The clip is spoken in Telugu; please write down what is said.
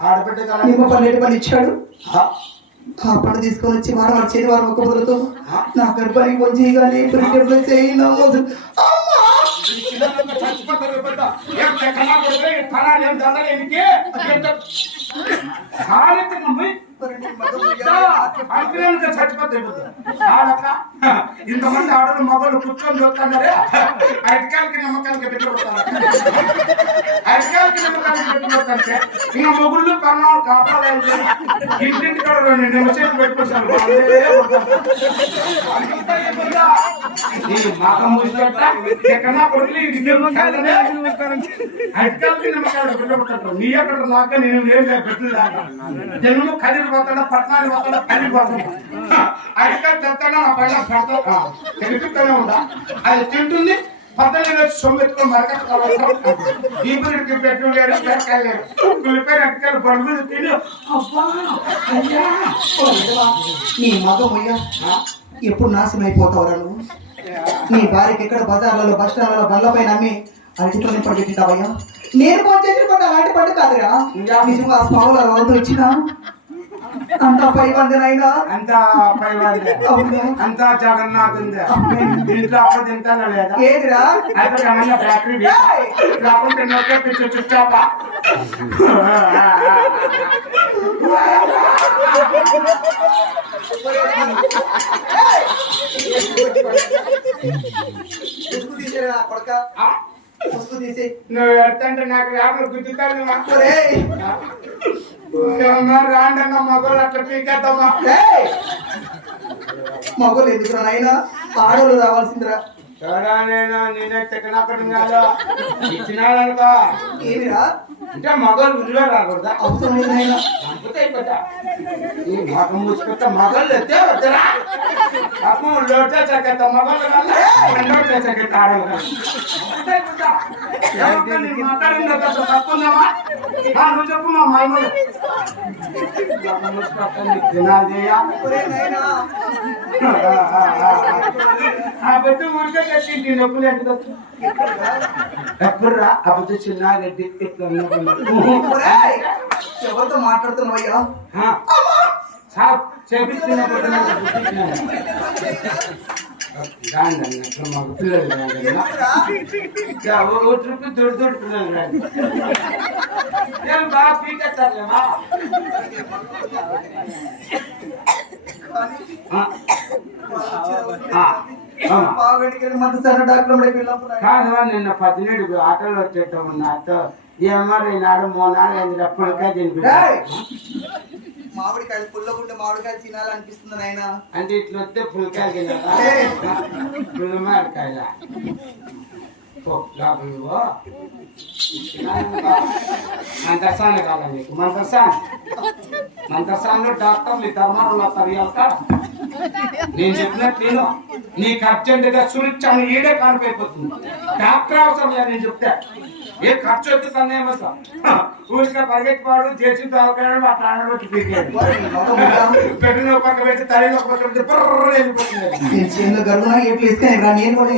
ఆడబిడ్డ పన్నెండు పని ఇచ్చాడు. ఆ? తీసుకొని వచ్చి వారం వచ్చేది వారం ఒక్క మొదలుతో నా గర్భానికి కొంచెం కానీ ఇప్పుడు చేయి చచ్చిపోతారు ఇంతమంది ఆడలు మగలు కూర్చొని చూస్తున్నారే? అరటికాయలకి నిమ్మకాయలకి పెట్టుకుంటారు అరటికాయలకి నిమ్మకాయలకి పెట్టుకుంటే ఇంకా మొగుళ్ళు పన్నాలు కాపాడాలి ఇంటింటి కూడా రెండు నిమిషాలు పెట్టుకుంటారు ఈ మాకం కొడుకులు నిమ్మకాయలు నీ ఎక్కడ నేను ఏం జన్మ పోతాడా పట్టణాలు పోతాడా కదిలి పోతాడా? తెస్తాడా నా పైన పడతా ఉందా అది తింటుంది పద్దెనిమిది సొమ్మెత్తుకొని మరక ఈపురికి పెట్టు బండు మీద తిని అబ్బా అయ్యా. నీ మగ ఎప్పుడు నాశనం అయిపోతావురా నువ్వు? నీ భార్యకి ఎక్కడ బజార్లలో బస్ స్టాండ్లలో బండ్లపైన అమ్మి అరటి పని పట్టుకుంటావయ్యా నేను ఫోన్ చేసిన పండు అలాంటి పండు కాదురా. నిజంగా ఆ స్పావుల వంతు ఇచ్చిన? అంతా పై వందనైనా అంతా అవునా? అంతా జగన్నాథ్ ఉంది ఇంట్లో అప్పుడు తింటానా లేదా? ఏదిరా? అయితే ఏమన్నా ఫ్యాక్టరీ లేకుంటే నొక్కే పిచ్చి చుట్టాపా ముసుగు తీసేరా కొడక. ముసుగు తీసే. నువ్వు ఎత్తంటే నాకు రాండన్న అట్లా పీకేద్దామా! మగలు ఎందుకురా నాయనా? ఆడోళ్ళు రావాల్సిందిరా. చూడా నేను? నేనే చికెన్ అక్కడ కాదు ఇచ్చినాడనుకో ఏమిరా? అంటే మగవాళ్ళు విలువ రాకూడదా? అవసరం లేదు నాయనా. చంపుతే అయిపోతా. ఈ మగం మూసుకుంటే మగళ్ళు ఎత్తే వద్దరా పాపం లోటే చక్కెత్త మగళ్ళు కల్లా లోటే చక్కెత్త ఆడవాళ్ళు మాట్లాడింది తప్పుందామా నువ్వు చెప్పు మా నాయనా ఆ బెట్టు ఊరికే కట్టింది నొప్పులు ఎక్కడొచ్చు ఎప్పుడురా అప్పుడు చిన్న గడ్డి ఇట్లా! ఎవరితో మాట్లాడుతున్నావయ్యా ఆ, మాకు పిల్లలు రాండి దొడ్డు దొడ్డు పిల్లలు నేను బాగా కాదు నిన్న పద్దెనిమిది ఆటోలు వచ్చేటప్పుడు నాతో ఏమో ఈనాడు మూనాడు అయింది అప్పటికే రేయ్! తినిపించారు మామిడికాయలు పుల్లగుంటే మామిడికాయలు తినాలనిపిస్తుంది నాయనా. అంటే ఇట్లా వస్తే పుల్కాయలు తినాలా? ఏయ్! పుల్ల మామిడికాయల? ఓ లోపల నువ్వు మంతర్సాన్ కాదా నీకు. మంతర్సాన్. మంతర్సాన్లో డాక్టర్లు ధర్మాలు వస్తారు నేను చెప్పినట్టు నేను నీకు అర్జెంట్గా సురిచ్చాను ఈడే కానిపోయిపోతుంది డాక్టర్ అవసరం లేదు నేను చెప్తే. ఏ ఖర్చు వస్తుందనే సార్ ఊరికే పరిగెత్తివాడు చేసి తోలకాడు మా ప్రాణం పెట్టి పెట్టిన పక్క పెట్టి తల్లి ఒక పక్క పెట్టి బుర్ర వెళ్ళిపోతుంది నేను చేనులో ఎట్లు ఇస్తే నేను కూడా